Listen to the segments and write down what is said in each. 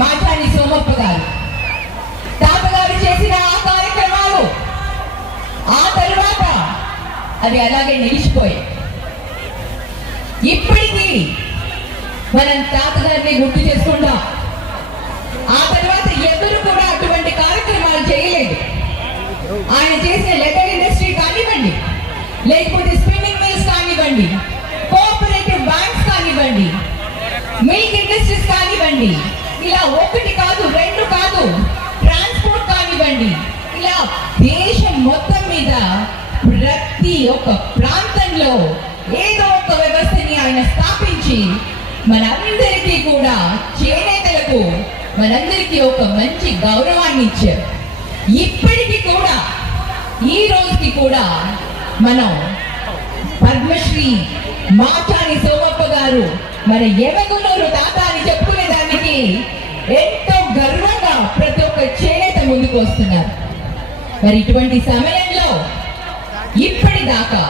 మాచాని సోమప్ప గారు. తాతగారు చేసిన ఆ కార్యక్రమాలు ఆ తరువాత అది అలాగే నిలిచిపోయాయి. ఇప్పటికీ మనం తాతగారిని గుర్తు చేసుకుంటాం. ఆ తర్వాత ఎవరు కూడా అటువంటి కార్యక్రమాలు చేయలేదు. ఆయన చేసిన లెదర్ ఇండస్ట్రీ కానివ్వండి, లేకపోతే స్పిన్నింగ్ మిల్స్ కానివ్వండి, కోఆపరేటివ్ బ్యాంక్స్ కానివ్వండి, మిల్క్ ఇండస్ట్రీస్ కానివ్వండి, ఇలా ఒకటి కాదు రెండు కాదు, ట్రాన్స్పోర్ట్ కానివ్వండి, ఇలా దేశం మొత్తం మీద ప్రతి ఒక్క ప్రాంతంలో ఏదో ఒక వ్యవస్థని ఆయన స్థాపించి మనందరికీ కూడా, చేనేతలకు మనందరికీ ఒక మంచి గౌరవాన్ని ఇచ్చారు. ఇప్పటికీ కూడా ఈ రోజుకి కూడా మనం పద్మశ్రీ మాచాని సోమప్ప గారు మన యమగునూరు తాత అని చెప్పుకునే దానికి ఎంతో గర్వంగా ప్రతి ఒక్క చేనేత ముందుకు వస్తున్నారు. మరి ఇటువంటి సమయంలో ఇప్పటిదాకా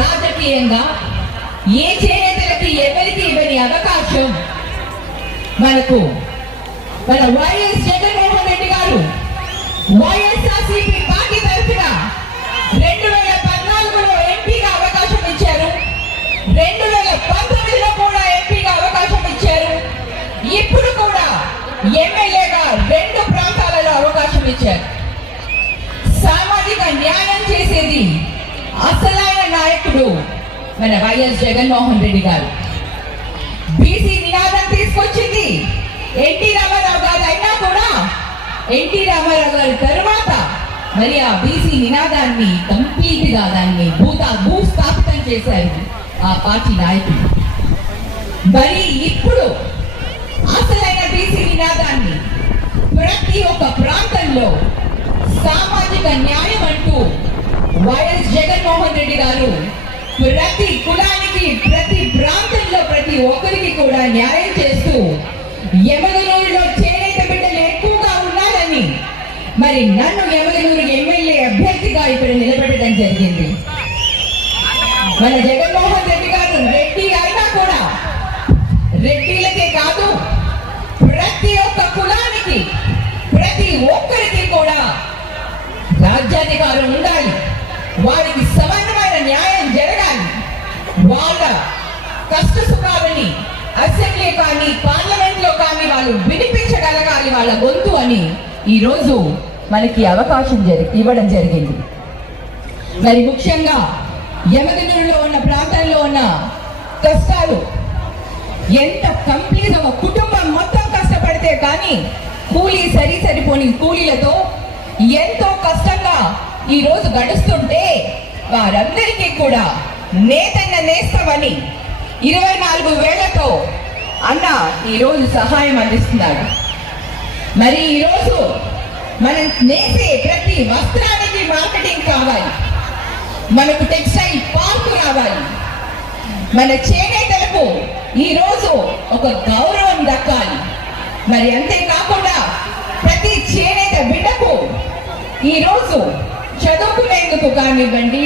రాజకీయంగా ఏ చేనేతలకి ఎవరికి ఇవ్వని అవకాశం మనకు మన వైఎస్ జగన్మోహన్ రెడ్డి గారు వైఎస్ఆర్సీపీ పార్టీ తరఫున 2014లో ఎంపీగా అవకాశం ఇచ్చారు, 2019లో కూడా ఎంపీగా అవకాశం ఇచ్చారు, ఇప్పుడు కూడా ఎమ్మెల్యేగా 2 ప్రాంతాలలో అవకాశం ఇచ్చారు. సామాజిక న్యాయం చేసేది అసలైన నాయకుడు మన వైఎస్ జగన్మోహన్ రెడ్డి గారు. బీసీ నినాదం తీసుకొచ్చింది ఎన్టీ రామారావు గారు అయినా కూడా ఎన్టీ రామారావు గారి తర్వాత మరి ఆ బీసీ నినాదాన్ని కంప్లీట్ గా దాన్ని భూస్థాపితం చేశారు ఆ పార్టీ నాయకులు. మరి ఇప్పుడు అసలైన బీసీ నినాదాన్ని ప్రతి ఒక్క ప్రాంతంలో సామాజిక న్యాయం అంటూ వైఎస్ జగన్మోహన్ రెడ్డి గారు ప్రతి కులానికి, ప్రతి ప్రాంతంలో ప్రతి ఒక్కరికి కూడా న్యాయం చేస్తూ యమగనూరులో చేనేత బిడ్డలు ఎక్కువగా ఉన్నారని మరి నన్ను యమగనూరు ఎమ్మెల్యే అభ్యర్థిగా ఇక్కడ నిలబెట్టడం జరిగింది. మన జగన్మోహన్ రెడ్డి గారు రెడ్డి అయినా కూడా రెడ్డిలకే కాదు ప్రతి ఒక్క కులానికి, ప్రతి ఒక్కరికి కూడా రాజ్యాధికారం ఉండాలి, వారికి సమానమైన న్యాయం జరగాలి, వాళ్ళ కష్ట సుఖాలని అసెంబ్లీ కానీ పార్లమెంట్ లో కానీ వాళ్ళు వినిపించగలగాలి వాళ్ళ గొంతు అని ఈ రోజు మనకి అవకాశం ఇవ్వడం జరిగింది. మరి ముఖ్యంగా యమగనూరులో ఉన్న ప్రాంతంలో ఉన్న కష్టాలు ఎంత కంప్లీట్, ఒక కుటుంబం మొత్తం కష్టపడితే కానీ కూలీ సరిపోని కూలీలతో ఎంతో కష్టంగా ఈ రోజు గడుస్తుంటే వారందరికీ కూడా నేతన్న నేస్తమని 24,000తో అన్న ఈరోజు సహాయం అందిస్తున్నాడు. మరి ఈరోజు మనం నేసే ప్రతి వస్త్రానికి మార్కెటింగ్ కావాలి, మనకు టెక్స్టైల్ పార్క్ రావాలి, మన చేనేతలకు ఈరోజు ఒక గౌరవం దక్కాలి. మరి అంతేకాకుండా ప్రతి చేనేత బిడ్డకు ఈరోజు చదువుకునేందుకు కానివ్వండి,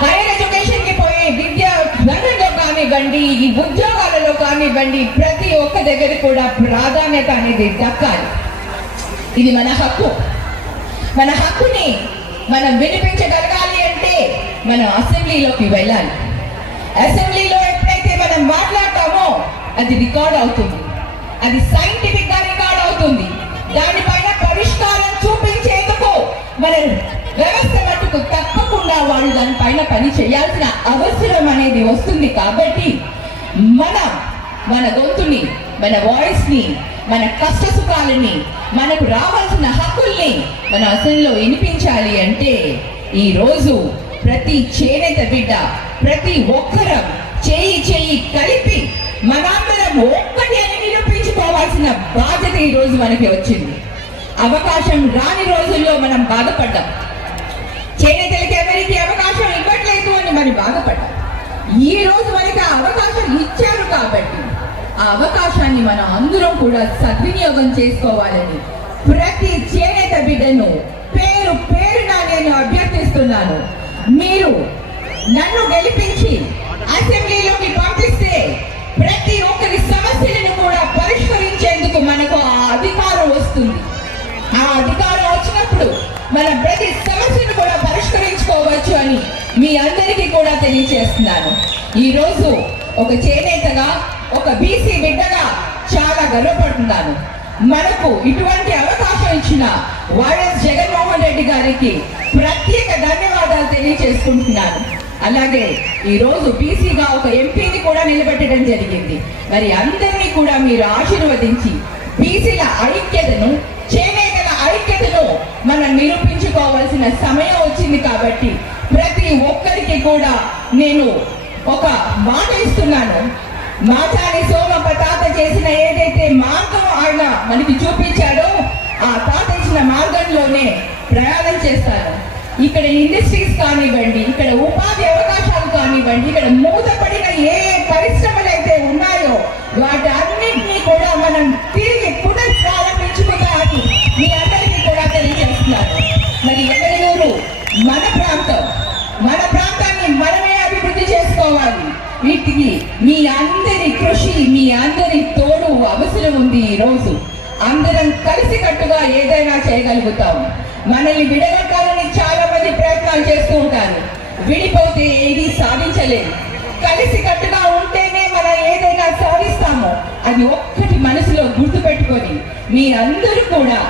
హైయర్ ఎడ్యుకేషన్ కి పోయే విద్యా రంగంలో కానివ్వండి, ఈ ఉద్యోగాలలో కానివ్వండి, ప్రతి ఒక్క దగ్గర కూడా ప్రాధాన్యత అనేది దక్కాలి. ఇది మన హక్కు. మన హక్కుని మనం వినిపించగలగాలి అంటే మనం అసెంబ్లీలోకి వెళ్ళాలి. అసెంబ్లీలో ఎప్పుడైతే మనం మాట్లాడతామో అది రికార్డ్ అవుతుంది, అది సైంటిఫిక్ గా రికార్డ్ అవుతుంది. దానిపైన పరిష్కారం చూపించేందుకు మన వ్యవస్థ మటుకు తప్పకుండా వాళ్ళు దానిపైన పని చేయాల్సిన అవసరం అనేది వస్తుంది. కాబట్టి మన గొంతుని, మన వాయిస్ ని, మన కష్ట సుఖాలని, మనకు రావాల్సిన హక్కుల్ని మన అసెంబ్లీలో వినిపించాలి అంటే ఈ రోజు ప్రతి చేనేత బిడ్డ, ప్రతి ఒక్కరం చేయి కలిపి మనందరం ఒక్కటి అని నిరూపించుకోవాల్సిన బాధ్యత ఈ రోజు మనకి వచ్చింది. అవకాశం రాని రోజుల్లో మనం బాధపడ్డాం, చేనేతలకి ఎవరికి అవకాశం ఇవ్వట్లేదు అని మనం బాధపడ్డాం. ఈ రోజు మనకి ఆ అవకాశం ఇచ్చారు కాబట్టి ఆ అవకాశాన్ని మనం అందరం కూడా సద్వినియోగం చేసుకోవాలని ప్రతి చేనేత బిడ్డను పేరున నేను అభ్యర్థిస్తున్నాను. మీరు నన్ను గెలిపించి అసెంబ్లీలోకి పంపిస్తే ప్రతి ఒక్కరి సమస్యలను కూడా మన ప్రతి సమస్యను కూడా పరిష్కరించుకోవచ్చు అని మీ అందరికీ కూడా తెలియజేస్తున్నాను. ఈరోజు ఒక చేనేతగా, ఒక బీసీ బిడ్డగా చాలా గర్వపడుతున్నాను. మనకు ఇటువంటి అవకాశం ఇచ్చిన వైఎస్ జగన్మోహన్ రెడ్డి గారికి ప్రత్యేక ధన్యవాదాలు తెలియజేసుకుంటున్నాను. అలాగే ఈరోజు బీసీగా ఒక ఎంపీని కూడా నిలబెట్టడం జరిగింది. మరి అందరినీ కూడా మీరు ఆశీర్వదించి బీసీల ఐక్యతను, చేనేతల ఐక్యతను మనం నిరూపించుకోవాల్సిన సమయం వచ్చింది. కాబట్టి ప్రతి ఒక్కరికి కూడా నేను ఒక మాట ఇస్తున్నాను. మాచారి సోమప్ప తాత చేసిన ఏదైతే మార్గం ఆయన మనకి చూపించాడో ఆ తాత ఇచ్చిన మార్గంలోనే ప్రయాణం చేస్తాను. ఇక్కడ ఇండస్ట్రీస్ కానివ్వండి, ఇక్కడ ఉపాధి అవకాశాలు కానివ్వండి, ఇక్కడ మూతపడిన ఏ పరిశ్రమలు అయితే ఉన్నాయో వాటి అన్నింటినీ కూడా మనం తిరిగి పునఃప్రారంభించుకోవాలని మీ అందరికీ కూడా తెలియజేస్తున్నాను. మరి ఎమ్మెల్యేలు మన ప్రాంతం, మన ప్రాంతాన్ని మనమే అభివృద్ధి చేసుకోవాలి. వీటికి మీ అందరి కృషి, మీ అందరి తోడు అవసరం ఉంది. ఈరోజు అందరం కలిసికట్టుగా ఏదైనా చేయగలుగుతాం. మనల్ని విడగొట్టాలని చాలా మంది ప్రయత్నాలు చేస్తూ ఉంటారు. విడిపోతే ఏది సాధించలేదు. కలిసికట్టుగా ఉంటేనే మనం ఏదైనా సాధిస్తామో అది ఒక్కటి మనసులో గుర్తుపెట్టుకొని మీరందరూ కూడా